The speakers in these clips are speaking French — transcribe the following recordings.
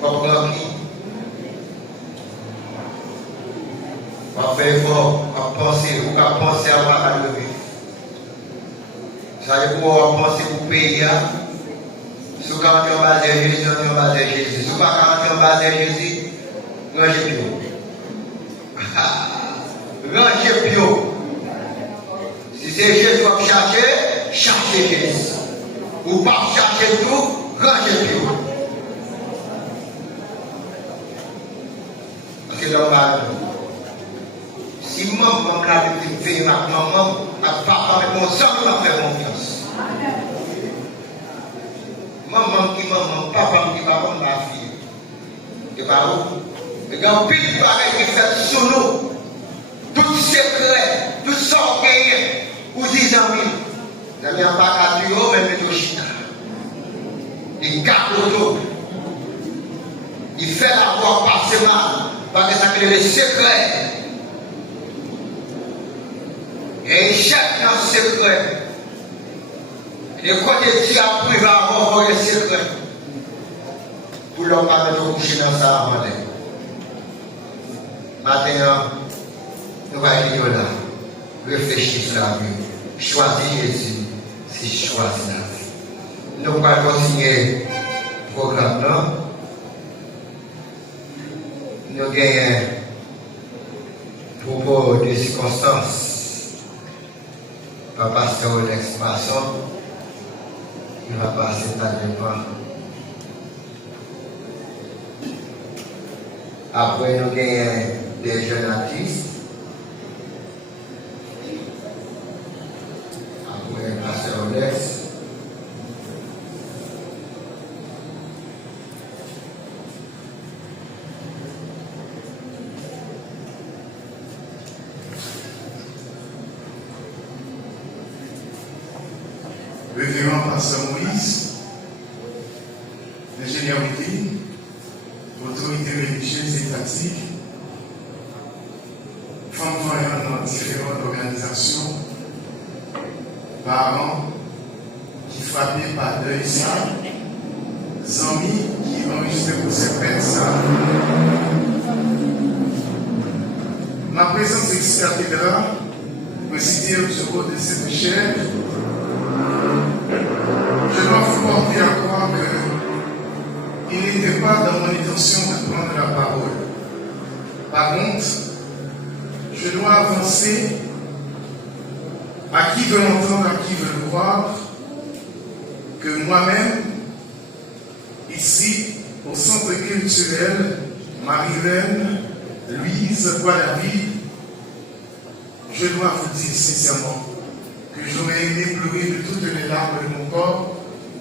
comprendre qui? On fait effort, on pense, on pense à ma lever. Ça veut dire qu'on pense pour payer. Si vous avez en bas de Jésus, on en bas de Jésus. Si vous avez en bas de Jésus, rangez pio. Rangez pio. Si c'est Jésus que vous cherchez, cherchez Jésus. Ou pas chercher tout, rangez pio. Parce que dans ma si maman l'a fait maman, papa avec mon sang m'a fait confiance. Maman qui maman, papa qui papa ma fille. Et par où? Et quand pile pareil qui fait sous nous, tout secret, tout s'orgueil, ou 10 amis. Nous n'avons pas qu'à tuer, même le chita. Il garde l'auto. Il fait la voix passer mal, parce que ça crée les secrets. Et il cherche dans le secret. Et quand Dieu a pris à avoir le secret, pour leur permettre de coucher dans ça avant d'aller. Maintenant, nous allons dire là, réfléchissez à la vie. Choisissez Jésus, c'est choisir la vie. Nous allons continuer le programme là. Nous gagnons propos de circonstances. Par pasteur Alex Masson, il va passer par devant. Après, nous gagnons des jeunes artistes. Après, pasteur Alex. Révérend Pasteur Moïse, ingéniosité, autorité religieuse et étatique, femmes voyant dans différentes organisations, parents qui frappés par deuil ça, amis qui enregistrent pour ces personnes. Ma présence ex-cathédrale, présidée au secours de cette chaire, je dois vous porter à croire qu'il n'était pas dans mon intention de prendre la parole. Par contre, je dois avancer à qui veut l'entendre, à qui veut le voir, que moi-même, ici, au centre culturel Marie-Reine, Louise, Guadavid, je dois vous dire sincèrement que j'aurais aimé pleurer de toutes les larmes de mon corps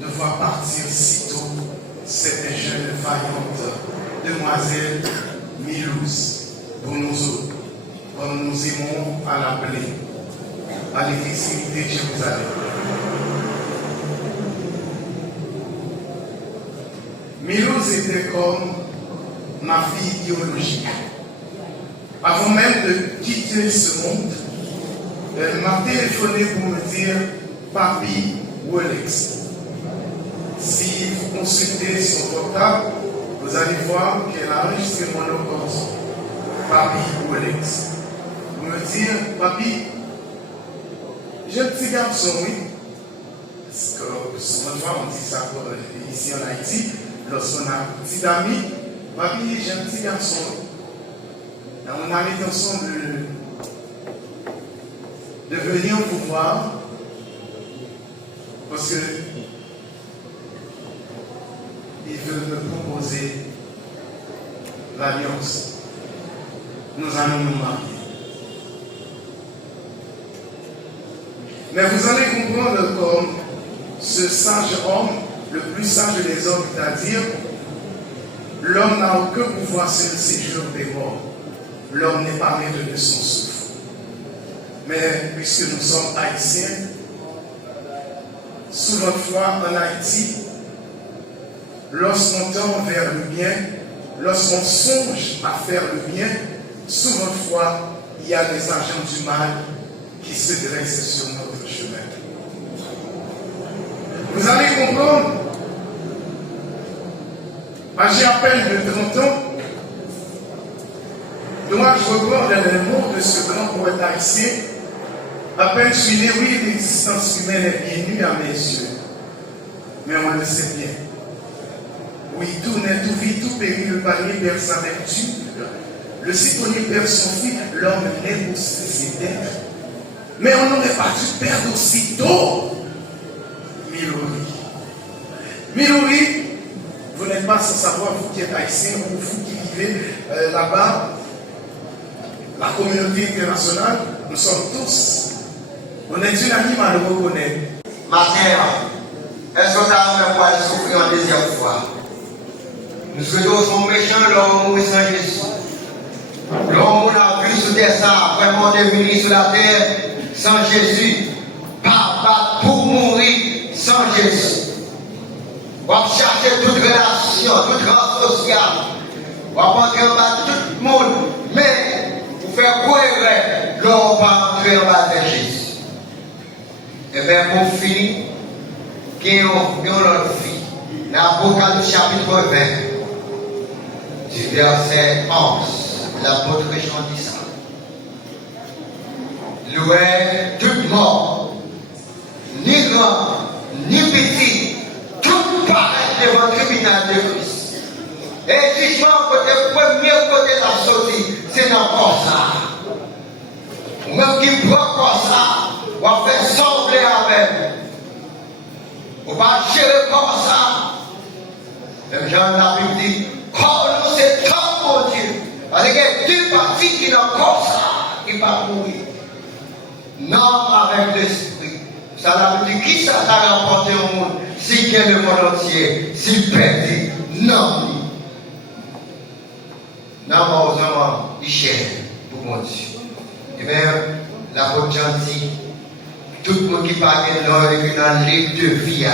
de voir partir si tôt cette jeune vaillante demoiselle Milouz Bonozo, comme nous aimons à l'appeler, à l'extrémité de Jérusalem. Milouz était comme ma fille biologique. Avant même de quitter ce monde, elle m'a téléphoné pour me dire « Papi Wolex ». Si vous consultez son portable, vous allez voir qu'elle a enregistré mon nom comme ça. Papi Wolex. Pour me dire « Papi, j'ai un petit garçon, oui. » Parce que souvent on dit ça ici en Haïti, lorsqu'on a un petit ami, « Papi, j'ai un petit garçon. » On a l'intention de venir vous voir parce que il veut me proposer l'alliance. Nous allons nous marier. Mais vous allez comprendre comme ce sage homme, le plus sage des hommes, c'est-à-dire l'homme n'a aucun pouvoir sur le séjour des morts. L'homme n'est pas maître de son souffle. Mais puisque nous sommes haïtiens, sous notre foi en Haïti, lorsqu'on tend vers le bien, lorsqu'on songe à faire le bien, sous notre foi, il y a des agents du mal qui se dressent sur notre chemin. Vous allez comprendre, âgé à peine de 30 ans, dois-je reprendre les mots de ce grand poète haïtien? À peine je suis né, oui, l'existence humaine est bien nue à mes yeux. Mais on le sait bien. Oui, tout naît, tout vit, tout périt, le panier perd sa vertu. Le citronnier perd son fil, l'homme naît pour ses terres. Mais on n'aurait pas dû perdre aussitôt Milori. Milori, vous n'êtes pas sans savoir, vous qui êtes haïtien ou vous qui vivez là-bas, la communauté internationale, nous sommes tous. On est unanime à le reconnaître. Ma terre, est-ce que tu as même pas souffrir en deuxième fois? Nous sommes méchants, l'homme est sans Jésus. L'homme a vu sur des arbres, vraiment devenu sur la terre sans Jésus. Pas pour mourir sans Jésus. On va chercher toute relation, toute rang sociale. On va entrer en bas de tout le monde. Mais pour faire quoi, l'homme va entrer en bas de Jésus. Et bien pour finir, il y a une autre fille. Dans l'Apocalypse chapitre 20, du verset 11, l'apôtre Jean dit ça. Loué, toute mort, ni grand, ni petit, tout paraît devant le tribunal de Christ. Et jugement, côté premier, côté de la sortie, c'est dans le ça. Même qui prend comme ça, on va faire sembler avec. On va gérer comme ça. Même Jean la Bible dit, quand nous c'est tant mon Dieu. Avec deux parties qui n'ont comme ça, qui ne va mourir. Non avec l'esprit. Ça la Bible dit, qui ça t'a rapporté au monde? S'il gagne le monde entier, s'il perd, non. Non, aux hommes, il cherche pour mon Dieu. Et bien, l'apôtre Jean dit, tout le monde qui parle de l'or et dans le livre de vie,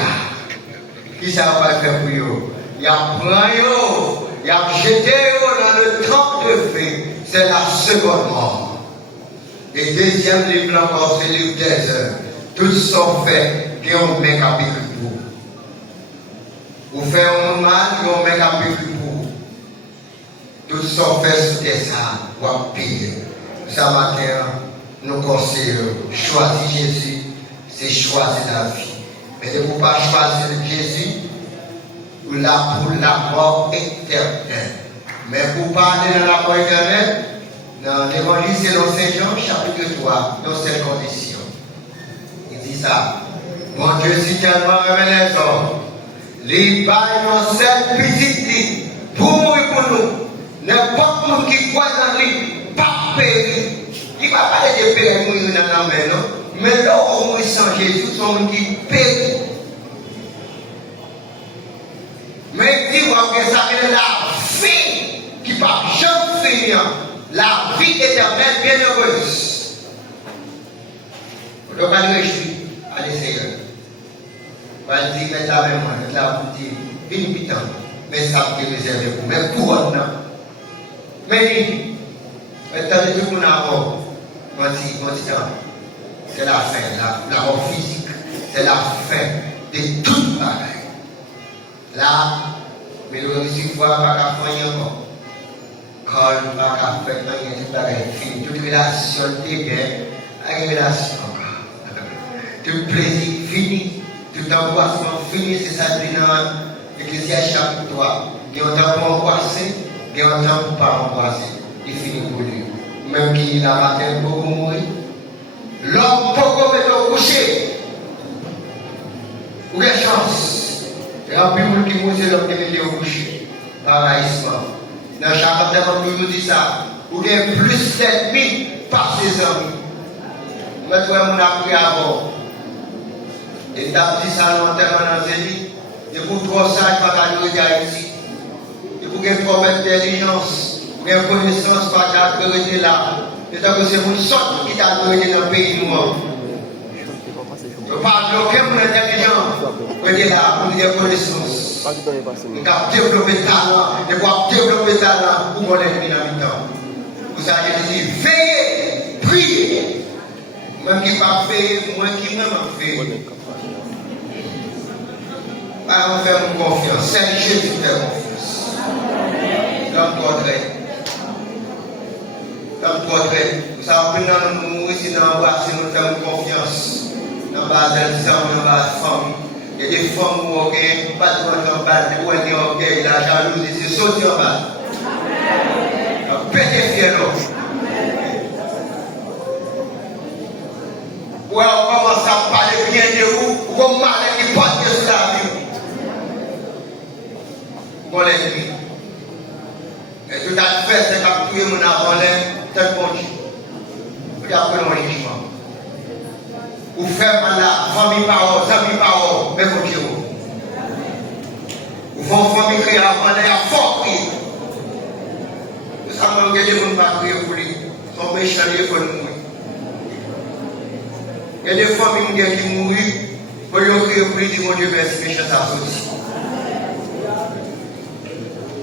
qui ça va faire pour eux? Il a pris eux, il a jeté eux dans le trempe de feu. C'est la seconde mort. Et deuxième livre encore, c'est le livre des heures. Tout sont faits qui ont mis capitule pour. Vous faites un mal, qui ont mis capitule pour. Tout sont faits sous des armes, pour payer. Ça matin, nous conseillons, choisir Jésus, c'est choisir la vie. Mais ne vous pas choisir Jésus pour la mort éternelle. Mais pour parler de la mort éternelle, dans l'évangile selon Saint Jean, chapitre 3, dans cette condition. Il dit ça. Mon Dieu, si tellement aimé les hommes, les bails dans cette petite vie, pour mourir pour nous, n'importe qui croit dans lui, pas périr. Il ne va pas les périr mourir dans la main, non? Mais là, on mourit sans Jésus, son monde qui périt. Mais il dit que ça vient de la vie qui ne va jamais finir. La vie éternelle bienheureuse. Donc, allez réjouir, allez Seigneur. Allez dire, mais ça avec moi, là, vous dites, une pitant, mais ça peut réserver pour mais pour non. Mais attendez, tout le monde a mort. C'est la fin, la mort physique, c'est la fin de toute bagaille. Là, mais le récit voit pas qu'à faire encore. Quand on va faire rien, toute bagaille fini, toute relation est bien, une relation. Tout plaisir fini, tout embrassement fini, c'est ça qui est dans l'Ecclésiaste chapitre 3. Il y a un temps pour embrasser, il y a un temps pour ne pas embrasser. Il finit pour lui. Même qui n'a pas fait beaucoup mourir. L'homme peut mettre au coucher. Ou quelle chance. Il y a un peu de monde qui mourit, c'est l'homme qui met au coucher. Par haïssement. Dans chaque temps, on nous dit ça. Ou il y a plus d'ennemis par ses amis. Mais toi, on a pris avant. Et tu as dit ça longtemps dans ses vies. Et pour trop ça, il ne va pas nous dire ici. Et pour qu'il y ait trop d'intelligence. Mais connaissance pas d'arrêter là. Et donc c'est une sorte qui t'a arrêté dans le pays noir. Je parle d'aucun monde intelligent. Vous êtes là pour dire connaissance. Vous avez développé talent. Et vous avez développé talent pour mon ennemi dans le temps. Vous avez dit veillez, priez. Même qui ne pas veiller, moi qui même veille. Alors, on fait confiance. C'est Jésus qui fait confiance. comme toi très. Comme toi très. Nous savons que nous ici dans la si nous avons confiance. Dans la base des hommes, dans la base des femmes. Il y a des femmes qui ont pas de base, qui ont orgueil, la jalousie, c'est sauté en bas. Pété fier ouais, on commence à parler bien de vous, comme mal qui porte sur la vie. Bon l'ennemi. Et tout à fait, c'est comme tout le monde a volé, tel bon Dieu. Vous avez pris le jugement. Vous faites mal là, famille parole, famille parole, mais bon Dieu. Vous faites famille crier avant d'aller à fort crier. Vous savez que les gens ne vont pas crier pour lui. Ils sont méchants, ils vont mourir. Il y a des familles qui mourent pour leur crier pour lui, mon Dieu, merci, méchant, ça sorti.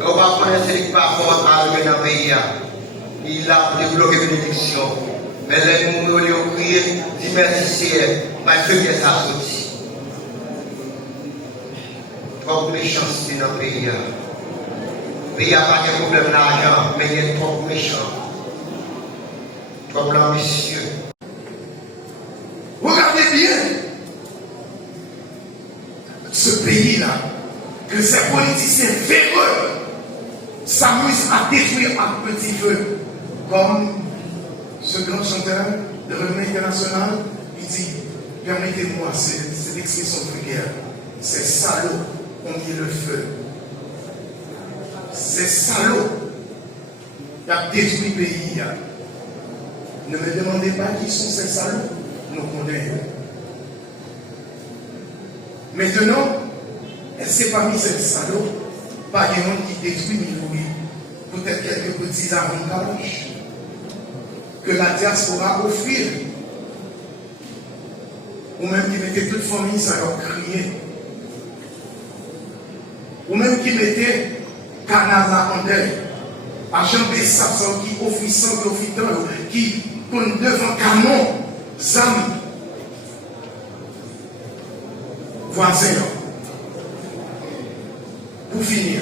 On va connaître ce qui n'est pas fort à arriver dans le pays. Il a débloqué une bénédiction. Mais les gens qui ont crié, dit merci, c'est ma Dieu, ça sorti. Trop de méchanceté dans le pays. Le pays n'a pas de problème d'argent, mais il y a trop de méchants. Trop d'ambitieux. Regardez bien ce pays-là, que ces politiciens véreux s'amusent à détruire à petit feu, comme ce grand chanteur de renommée internationale, il dit, permettez-moi, c'est l'expression vulgaire, ces salauds ont mis le feu. Ces salauds qui ont détruit le pays. Ne me demandez pas qui sont ces salauds, nous connaissons. Maintenant, est-ce que parmi ces salauds, pas des gens qui détruisent Milouri, peut-être quelques petits avantages que la diaspora offrir, ou même qui mettaient toute famille, ça leur crier, ou même qui mettaient Canada en deuil, agent des sapsans qui officient, qui tournent devant canon, zam, voisins. Pour finir,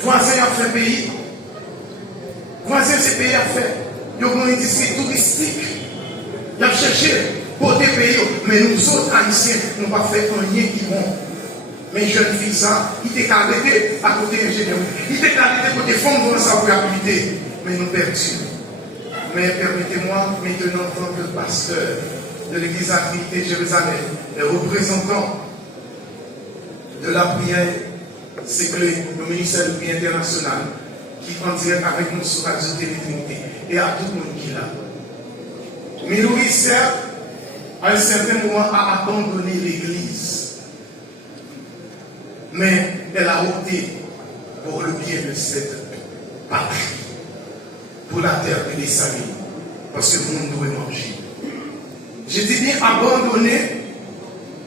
voisins a fait pays, voisins c'est pays a fait. Ils ont une industrie touristique. Ils ont cherché pour des pays, mais nous autres haïtiens, nous n'avons pas fait rien qui vont. Mais jeunes filles, ça, ils étaient arrêtés à côté de l'ingénieur. Ils étaient arrêtés à côté des femmes dans sa habilité. Mais nous perdus. Mais permettez-moi maintenant, en tant que pasteur de l'église Trinité de Jérusalem, les représentants de la prière, c'est que le ministère de prière international qui en direct avec nous sur Radio Trinité et à tout le monde qui est là. Milouri, certes, à un certain moment, a abandonné l'église. Mais elle a opté pour le bien de cette patrie, pour la terre et les saluts, parce que le monde doit manger. Je dis bien abandonné,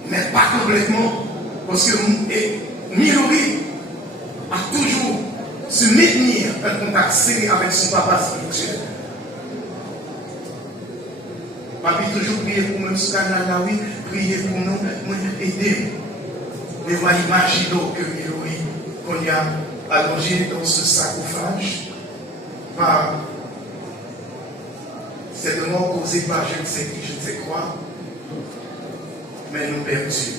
mais pas complètement, parce que Milouri a toujours se maintenir un contact serré avec son papa spirituel. Papi toujours prier pour nous, ce canal-là, oui, prier pour nous, aider. Mais voilà, imaginons que Milouri, qu'on y a allongé dans ce sarcophage, par cette mort causée par je ne sais qui, je ne sais quoi, mais nous perdus.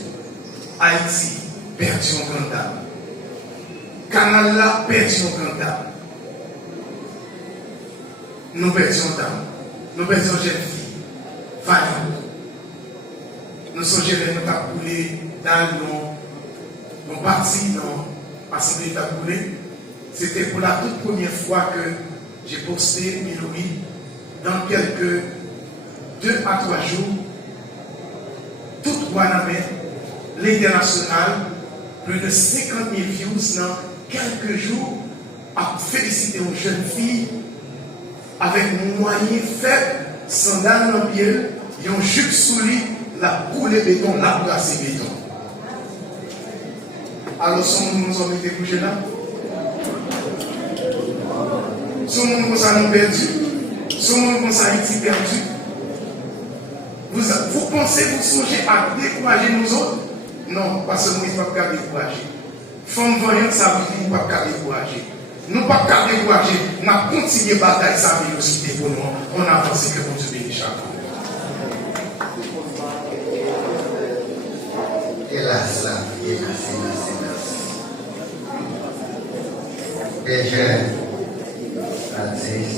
Haïti, perdu en grande dame. Canal là, perdu en grande dame. Nous perdions dame. Nous perdions jeune fille. Vaillante. Nous sommes jeunes, nous avons coulé dans nos partis, dans l'Assemblée d'État coulé. C'était pour la toute première fois que j'ai posté Milouri dans quelques 2 à 3 jours. Toute Guanamé, l'international, plus de 50 000 views dans quelques jours, a félicité une jeune fille avec moyens faibles, sandales dans le pied, et un jupe sous lui, la coulée béton, la brassée béton. Alors, son monde nous a été couchés là. Son monde nous a perdu. Son monde nous a été perdu. Vous pensez, vous songez à décourager nous autres? Non, parce que nous ne pouvons pas décourager. Femme voyante, ça veut dire qu'on ne peut pas décourager. Nous pas qu'à décourager, nous avons continué la bataille sans vélocité pour nous. On a avancé que pour Dieu bénisse chaque fois. Hélas, la vie, hélas. Déjà, Aziz.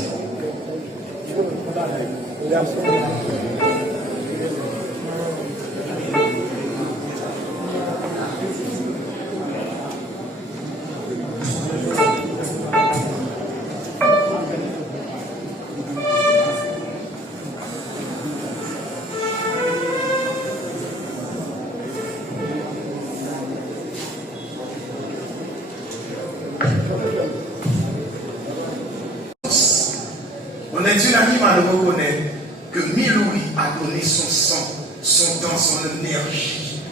On est une amie à le reconnaître que Miloui a donné son sang, son temps, son énergie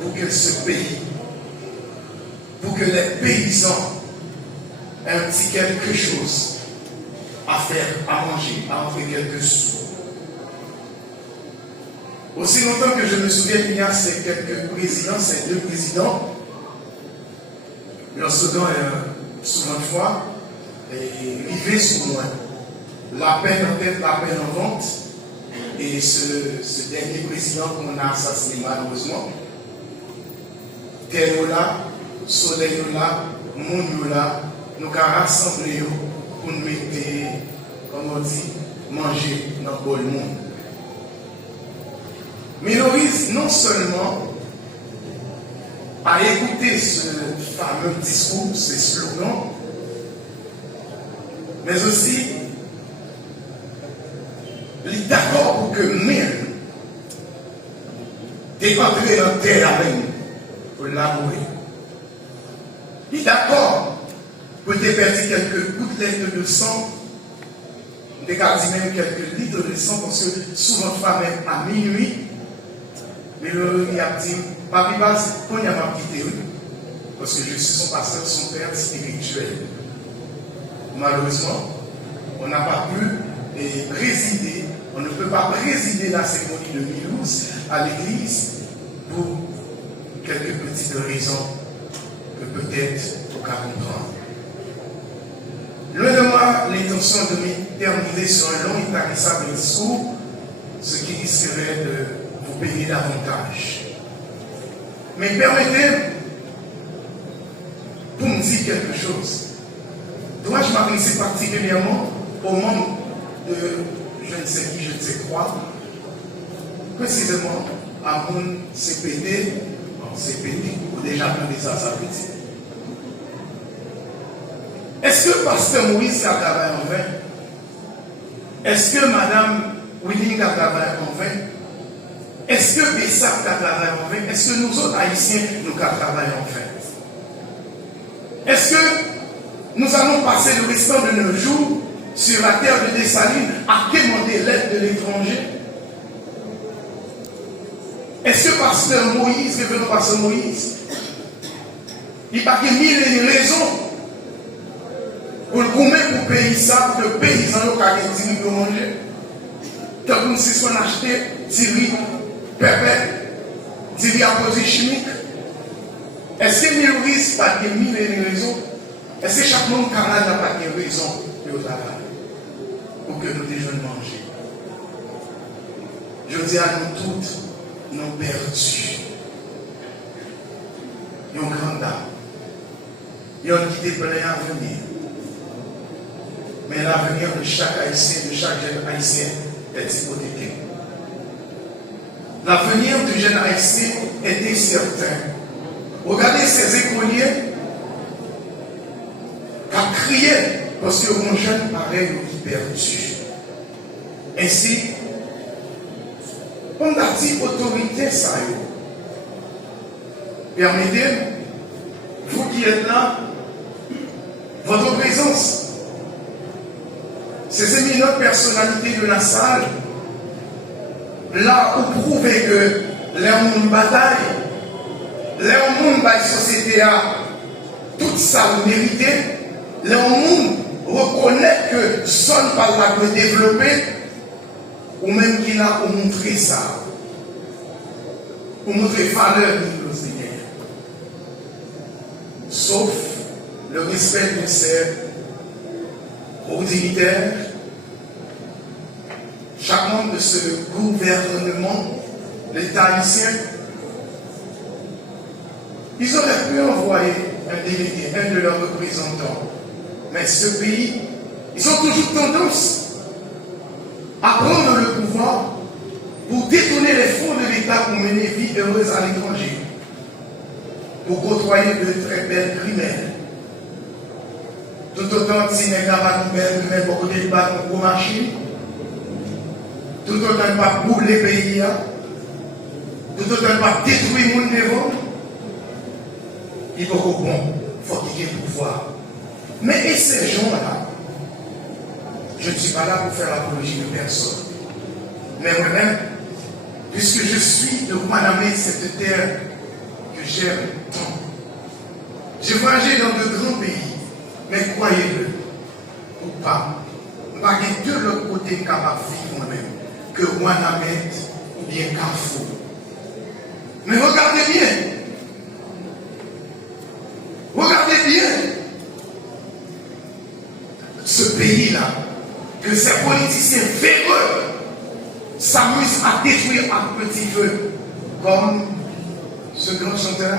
pour que ce pays, pour que les paysans aient un petit quelque chose à faire, à manger, à entrer quelques sous. Aussi longtemps que je me souviens, il y a ces quelques présidents, ces deux présidents, lorsque souvent de fois, et rivé sur moi. La peine en tête, la peine en vente. Et ce dernier président qu'on a assassiné malheureusement, terre là, soleil là, monde là, nous avons rassemblé pour nous mettre, comme on dit, manger dans le bol monde. Mais Loris, non seulement a écouté ce fameux discours, ces slogans, mais aussi, il est d'accord pour que même découvrir dans terre même pour l'amourer. Il est d'accord pour déverser quelques gouttelettes de sang, dégarder même quelques litres de sang, parce que souvent, même à minuit, mais il a dit, Papi Bas, quand il y a ma petite théorie, parce que je suis son pasteur, son père spirituel. Malheureusement, on n'a pas pu présider, on ne peut pas présider la cérémonie de Milouz à l'église pour quelques petites raisons que peut-être on peut comprendre. Loin de moi l'intention de terminer sur un long et tarissable discours, ce qui risquerait de vous payer davantage. Mais permettez, pour me dire quelque chose, dois-je m'adresser particulièrement au monde de je ne sais qui, je ne sais quoi, précisément à mon CPD, ou déjà appelé ça petit. Est-ce que Pasteur Moïse a travaillé en vain? Est-ce que Madame Willing a travaillé en vain? Est-ce que Bessac a travaillé en vain? Est-ce que nous autres Haïtiens nous avons travaillé en vain? Est-ce que nous allons passer le restant de nos jours sur la terre de Dessalines à quémander l'aide de l'étranger? Est-ce que Pasteur Moïse, révérend Pasteur Moïse, il n'y a pas que mille et une raisons pour le goumer pour payer ça, pour que les paysans aient des manger? Comme si on achetait des riz pépé, des riz à produits chimiques. Est-ce que nous risquons pas de mille et une raisons? Est-ce que chaque monde canal n'a pas de raison de travailler pour que nous déjeunes manger? Je dis à nous toutes, nous perdus. Nous avons grand dame. Nous avons quitté plein avenir. Mais l'avenir de chaque Haïtien, de chaque jeune Haïtien est hypothéqué. L'avenir du jeune Haïtien est incertain. Regardez ces écoliers qui ont crié parce que mon jeune pareil est perdu. Ainsi, on a dit autorité, ça y est. Permettez, vous qui êtes là, votre présence, ces éminentes personnalités de la salle, là où prouver que les monde bataille, les monde la société a tout ça mérité, les monde reconnaît que son par là peut développer, ou même qu'il a pour montrer ça, pour montrer valeur de nos Seigneur. Sauf le respect nécessaire aux dignitaires, chaque membre de ce gouvernement, l'État haïtien, ils auraient pu envoyer un délégué, un de leurs représentants. Mais ce pays, ils ont toujours tendance à prendre le pouvoir pour détourner les fonds de l'État pour mener vie heureuse à l'étranger, pour côtoyer de très belles primaires. Tout autant si les gars pas nous mettre pour côté de bas pour machine, tout autant pas pour les pays, tout autant pas détruire le monde devant. Il faut qu'au bon, il faut qu'il y ait pouvoir. Mais et ces gens-là, je ne suis pas là pour faire l'apologie de personne. Mais moi-même, puisque je suis de Guanamé, cette terre que j'aime tant, j'ai voyagé dans de grands pays, mais croyez-le, ou pas, je n'ai de l'autre côté capable de vivre moi-même que Guanamé ou bien Carrefour. Mais regardez bien, ce pays-là, que ces politiciens véreux s'amusent à détruire à petit feu, comme ce grand chanteur.